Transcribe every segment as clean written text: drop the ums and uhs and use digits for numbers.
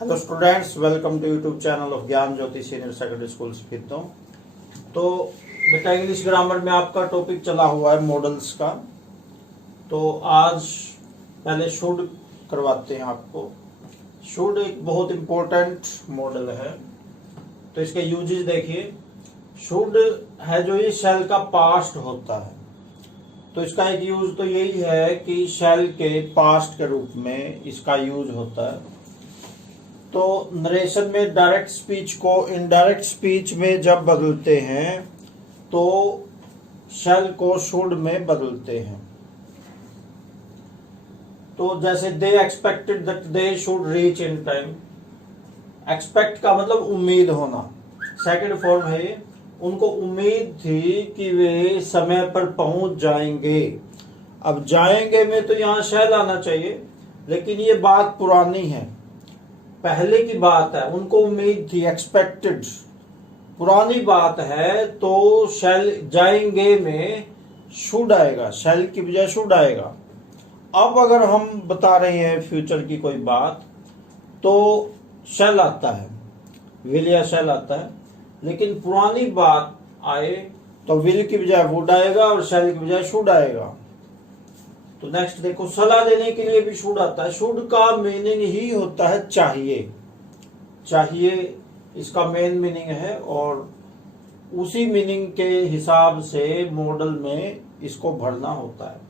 Hello students, welcome to YouTube channel of Gyan Jyoti senior secondary school स्थित। तो बेटा English grammar में आपका टॉपिक चला हुआ है मॉडल्स का। तो आज पहले शुड करवाते हैं आपको। शुड एक बहुत इंपॉर्टेंट मॉडल है। तो इसके यूजेस देखिए। शुड है जो ये शैल का पास्ट होता है। तो इसका एक यूज तो यही है कि शैल के पास्ट के रूप में इसका यूज होता है। तो नरेशन में डायरेक्ट स्पीच को इनडायरेक्ट स्पीच में जब बदलते हैं तो शैल को शुड में बदलते हैं। तो जैसे दे expected that they should reach in time. Expect का मतलब उम्मीद होना। सेकंड फॉर्म है ये। उनको उम्मीद थी कि वे समय पर पहुंच जाएंगे। अब जाएंगे में तो यहां शैल आना चाहिए, लेकिन ये बात पुरानी है, पहले की बात है। उनको उम्मीद थी, एक्सपेक्टेड, पुरानी बात है। तो शैल जाएंगे में शुड आएगा, शैल की बजाय शुड आएगा। अब अगर हम बता रहे हैं फ्यूचर की कोई बात तो शैल आता है, विल या शैल आता है। लेकिन पुरानी बात आए तो विल की बजाय वुड आएगा और शैल की बजाय शुड आएगा। तो नेक्स्ट देखो, सलाह देने के लिए भी शुड आता है। शुड का मीनिंग ही होता है चाहिए। चाहिए इसका मेन मीनिंग है और उसी मीनिंग के हिसाब से मॉडल में इसको भरना होता है।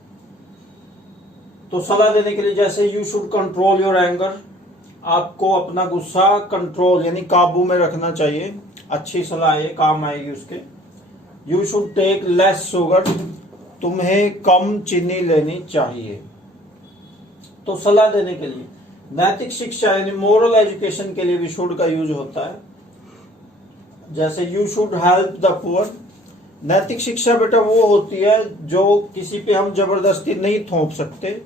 तो सलाह देने के लिए जैसे you should control your anger. आपको अपना गुस्सा कंट्रोल यानी काबू में रखना चाहिए। अच्छी सलाह है, काम आएगी उसके। You should take less sugar. तुम्हें कम चीनी लेनी चाहिए। तो सलाह देने के लिए। नैतिक शिक्षा यानी मोरल एजुकेशन के लिए भी शुड का यूज होता है। जैसे you should help the poor. नैतिक शिक्षा बेटा वो होती है जो किसी पे हम जबरदस्ती नहीं थोप सकते,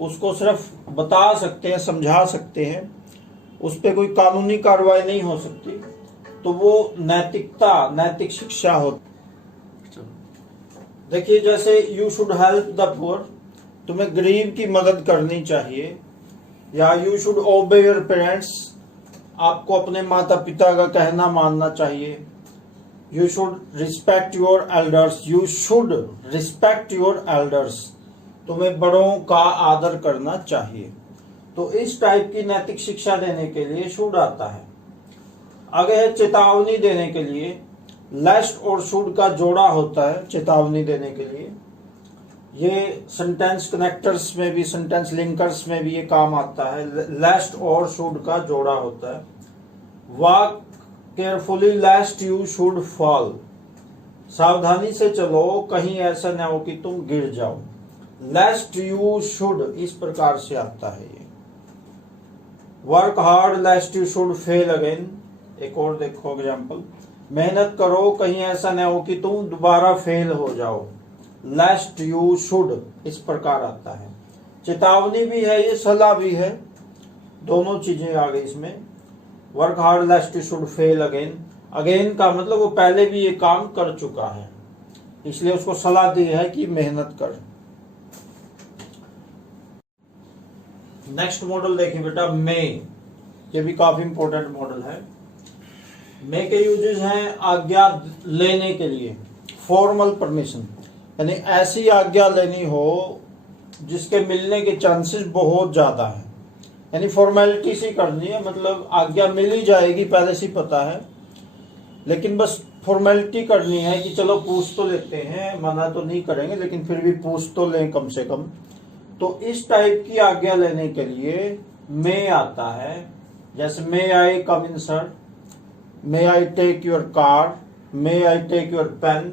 उसको सिर्फ बता सकते हैं, समझा सकते हैं, उस पर कोई कानूनी कार्रवाई नहीं हो सकती। तो वो नैतिक शिक्षा होती। देखिए जैसे you should help the poor, तुम्हें गरीब की मदद करनी चाहिए। या यू शुड ओबे योर पेरेंट्स, आपको अपने माता पिता का कहना मानना चाहिए। You should respect your elders. You should respect your elders, तुम्हें बड़ों का आदर करना चाहिए। तो इस टाइप की नैतिक शिक्षा देने के लिए शुड आता है। आगे है चेतावनी देने के लिए। लेस्ट और शुड का जोड़ा होता है चेतावनी देने के लिए। ये सेंटेंस कनेक्टर्स में भी, सेंटेंस लिंकर्स में भी ये काम आता है। लेस्ट और शुड का जोड़ा होता है। Walk carefully लेस्ट you should fall. सावधानी से चलो, कहीं ऐसा न हो कि तुम गिर जाओ। लेस्ट यू शुड इस प्रकार से आता है ये। Work hard लेस्ट you should fail again. एक और देखो एग्जाम्पल। मेहनत करो, कहीं ऐसा न हो कि तुम दोबारा फेल हो जाओ। लेस्ट यू शुड इस प्रकार आता है। चेतावनी भी है ये, सलाह भी है, दोनों चीजें आ गई इसमें। Work hard लेस्ट you should fail again. Again का मतलब वो पहले भी ये काम कर चुका है, इसलिए उसको सलाह दी है कि मेहनत कर। नेक्स्ट मॉडल देखिए बेटा, मे। ये भी काफी इंपॉर्टेंट मॉडल है। मे के यूजेस हैं आज्ञा लेने के लिए। फॉर्मल परमिशन यानी ऐसी आज्ञा लेनी हो जिसके मिलने के चांसेस बहुत ज्यादा है, यानी फॉर्मेलिटी सी करनी है। मतलब आज्ञा मिल ही जाएगी पहले से पता है, लेकिन बस फॉर्मेलिटी करनी है कि चलो पूछ तो लेते हैं, मना तो नहीं करेंगे लेकिन फिर भी पूछ तो लें कम से कम। तो इस टाइप की आज्ञा लेने के लिए मे आता है। जैसे may I come in sir, may I take your car, may I take your pen,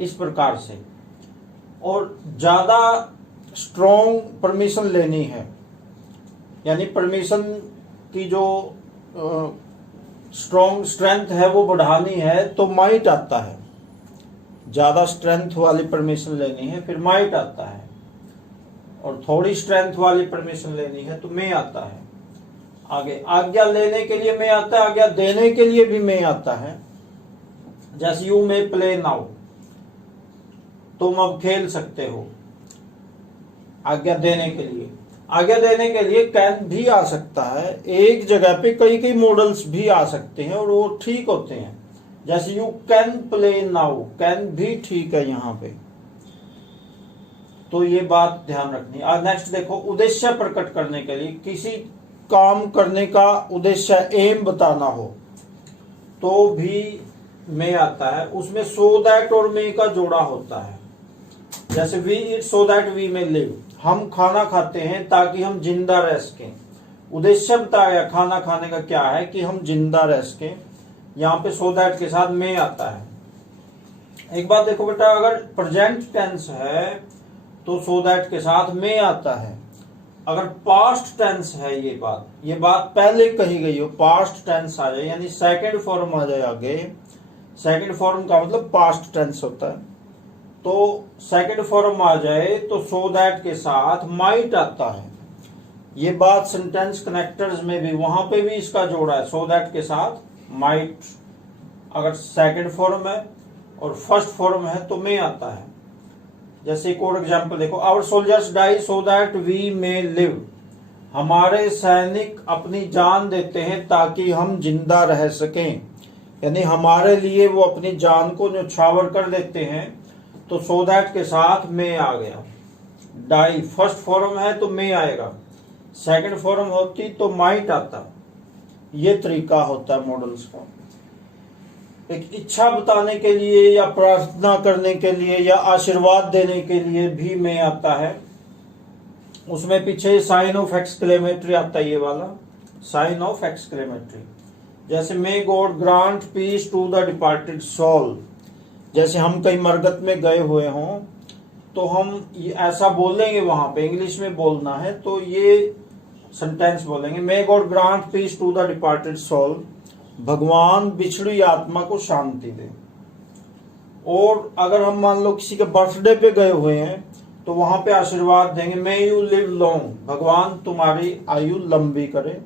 इस प्रकार से। और ज्यादा स्ट्रॉन्ग परमिशन लेनी है, यानी परमिशन की जो स्ट्रॉन्ग स्ट्रेंथ है वो बढ़ानी है तो माइट आता है। ज्यादा स्ट्रेंथ वाली परमिशन लेनी है फिर माइट आता है, और थोड़ी स्ट्रेंथ वाली परमिशन लेनी है तो मे आता है। आगे आज्ञा लेने के लिए मे आता है, आज्ञा देने के लिए भी मे आता है। जैसे यू मे प्ले नाउ, तुम अब खेल सकते हो, आज्ञा देने के लिए। आगे देने के लिए कैन भी आ सकता है, एक जगह पे कई कई मॉडल्स भी आ सकते हैं और वो ठीक होते हैं। जैसे you can play now, can भी ठीक है यहाँ पे, तो ये बात ध्यान रखनी। और नेक्स्ट देखो, उद्देश्य प्रकट करने के लिए, किसी काम करने का उद्देश्य एम बताना हो तो भी में आता है, उसमें सो दैट और में का जोड़ा होता है। जैसे we eat so that we may live, हम खाना खाते हैं ताकि हम जिंदा रह सकें। उद्देश्य बताया खाना खाने का क्या है कि हम जिंदा रह सकें, यहाँ पे सो दैट के साथ में आता है। एक बात देखो बेटा, अगर प्रेजेंट टेंस है तो सो दैट के साथ में आता है। अगर पास्ट टेंस है, ये बात पहले कही गई हो, पास्ट टेंस आ जाए यानी सेकंड फॉर्म आ जाए आगे, सेकंड फॉर्म का मतलब पास्ट टेंस होता है, तो सेकंड फॉर्म आ जाए तो सो दैट के साथ माइट आता है। ये बात सेंटेंस कनेक्टर्स में भी, वहां पे भी इसका जोड़ा है, सो दैट के साथ माइट अगर सेकंड फॉर्म है और फर्स्ट फॉर्म है तो में आता है। जैसे एक और एग्जांपल देखो, our soldiers die so that we may live, हमारे सैनिक अपनी जान देते हैं ताकि हम जिंदा रह सकें, यानी हमारे लिए वो अपनी जान को न्यौछावर कर देते हैं, तो सो दैट के साथ में आ गया। डाई फर्स्ट फॉर्म है तो में आएगा, सेकंड फॉर्म होती तो माइट आता। ये तरीका होता है मॉडल्स का। एक इच्छा बताने के लिए या प्रार्थना करने के लिए या आशीर्वाद देने के लिए भी में आता है, उसमें पीछे साइन ऑफ एक्सक्लेमेटरी आता है, ये वाला साइन ऑफ एक्सक्लेमेटरी। जैसे may God grant peace to the departed soul, जैसे हम कहीं मरगत में गए हुए हों तो हम ऐसा बोलेंगे, वहां पे इंग्लिश में बोलना है तो ये सेंटेंस बोलेंगे, may God grant peace to the departed soul, भगवान बिछड़ी आत्मा को शांति दे। और अगर हम मान लो किसी के बर्थडे पे गए हुए हैं तो वहां पे आशीर्वाद देंगे, मे यू लिव लॉन्ग, भगवान तुम्हारी आयु लंबी करे।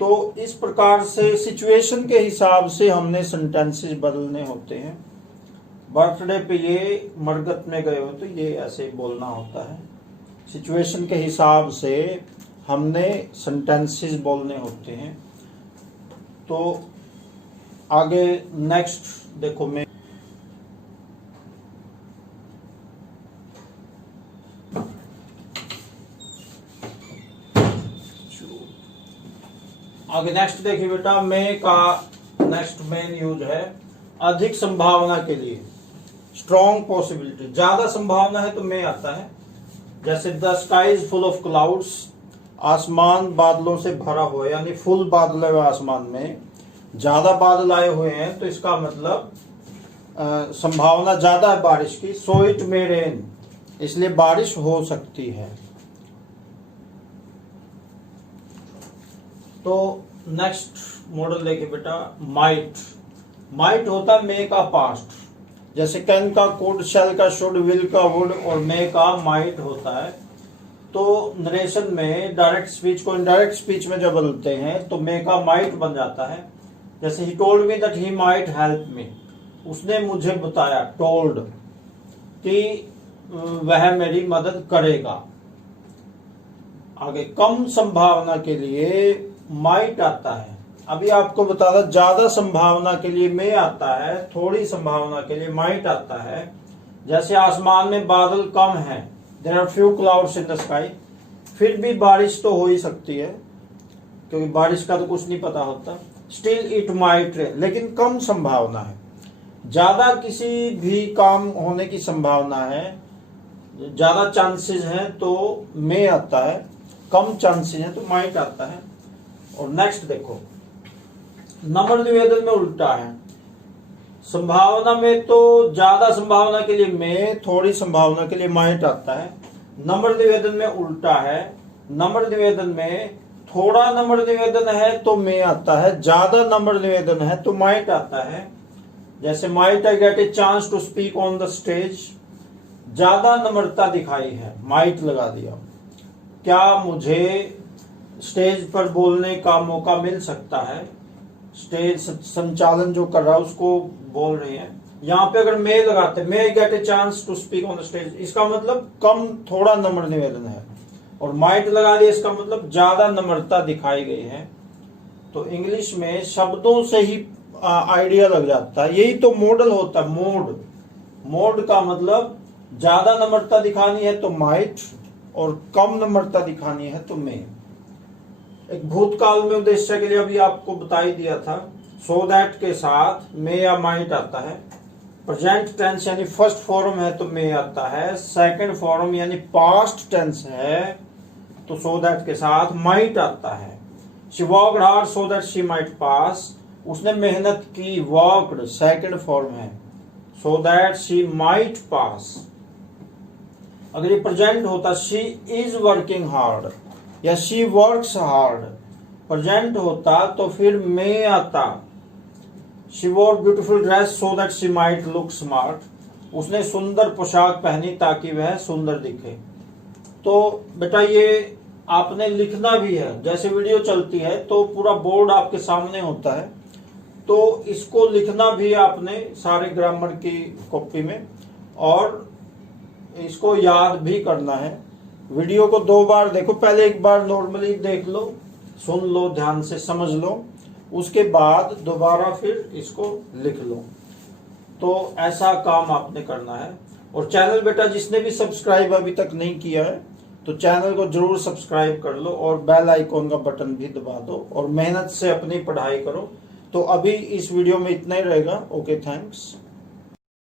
तो इस प्रकार से सिचुएशन के हिसाब से हमने सेंटेंसेस बदलने होते हैं। बर्थडे पे ये, मरगत में गए हो तो ये ऐसे बोलना होता है। सिचुएशन के हिसाब से हमने सेंटेंसेस बोलने होते हैं। तो आगे नेक्स्ट देखो, मैं आगे नेक्स्ट देखिए बेटा, में का नेक्स्ट मेन यूज है अधिक संभावना के लिए, स्ट्रॉन्ग पॉसिबिलिटी, ज्यादा संभावना है तो में आता है। जैसे the sky is full of clouds, आसमान बादलों से भरा हुआ है, यानी फुल बादल है आसमान में, ज्यादा बादल आए हुए हैं तो इसका मतलब संभावना ज्यादा है बारिश की। सो इट मे रेन, इसलिए बारिश हो सकती है। तो नेक्स्ट मॉडल देखिए बेटा, माइट। माइट होता है मे का पास्ट, जैसे कैन का कुड, शैल का शुड, विल का वुड, और मे का माइट होता है। तो नरेशन में डायरेक्ट स्पीच को इनडायरेक्ट स्पीच में जब बदलते हैं तो मे का माइट बन जाता है। जैसे he told me that he might help me, उसने मुझे बताया, टोल्ड, कि वह मेरी मदद करेगा। आगे कम संभावना के लिए माइट आता है। अभी आपको बता रहा, ज्यादा संभावना के लिए में आता है, थोड़ी संभावना के लिए माइट आता है। जैसे आसमान में बादल कम है, there are few clouds in the sky, फिर भी बारिश तो हो ही सकती है क्योंकि बारिश का तो कुछ नहीं पता होता। स्टिल इट माइट रेन, लेकिन कम संभावना है। ज्यादा किसी भी काम होने की संभावना है, ज्यादा चांसेस हैं तो में आता है, कम चांसेस हैं तो माइट आता है। और नेक्स्ट देखो, नंबर निवेदन में उल्टा है। संभावना में तो ज्यादा संभावना के लिए में, थोड़ी संभावना के लिए माइट आता है। नंबर निवेदन में उल्टा है। नंबर निवेदन में थोड़ा नंबर निवेदन है तो में आता है, ज्यादा नंबर निवेदन है तो माइट आता है। जैसे might I get a chance to speak on the stage, ज्यादा नम्रता दिखाई है, माइट लगा दिया। क्या मुझे स्टेज पर बोलने का मौका मिल सकता है, स्टेज संचालन जो कर रहा है उसको बोल रहे हैं। यहाँ पे अगर मे लगाते, may get a chance to speak on the stage, इसका मतलब कम, थोड़ा नम्र निवेदन है। और माइट लगा दिया, इसका मतलब ज्यादा नम्रता दिखाई गई है। तो इंग्लिश में शब्दों से ही आइडिया लग जाता है, यही तो मॉडल होता है। मोड का मतलब ज्यादा नम्रता दिखानी है तो माइट, और कम नम्रता दिखानी है तो मे। एक भूतकाल में उद्देश्य के लिए अभी आपको बता ही दिया था, सो दैट के साथ मे या माइट आता है। प्रेजेंट टेंस यानी फर्स्ट फॉर्म है तो मे आता है। सेकंड फॉर्म यानी पास्ट टेंस है तो सो दैट के साथ माइट आता है। She worked hard so that she might pass, उसने मेहनत की, वर्कड सेकंड फॉर्म है, so that she might pass. अगर ये प्रेजेंट होता शी इज वर्किंग हार्ड या शी वर्क्स हार्ड, प्रेजेंट होता तो फिर मे आता। She wore beautiful dress so that she might look smart, उसने सुंदर पोशाक पहनी ताकि वह सुंदर दिखे। तो बेटा ये आपने लिखना भी है, जैसे वीडियो चलती है तो पूरा बोर्ड आपके सामने होता है, तो इसको लिखना भी आपने सारे ग्रामर की कॉपी में, और इसको याद भी करना है। वीडियो को 2 बार देखो, पहले एक बार नॉर्मली देख लो, सुन लो, ध्यान से समझ लो, उसके बाद दोबारा फिर इसको लिख लो। तो ऐसा काम आपने करना है। और चैनल बेटा जिसने भी सब्सक्राइब अभी तक नहीं किया है तो चैनल को जरूर सब्सक्राइब कर लो और बेल आइकॉन का बटन भी दबा दो और मेहनत से अपनी पढ़ाई करो। तो अभी इस वीडियो में इतना ही रहेगा। Okay, thanks.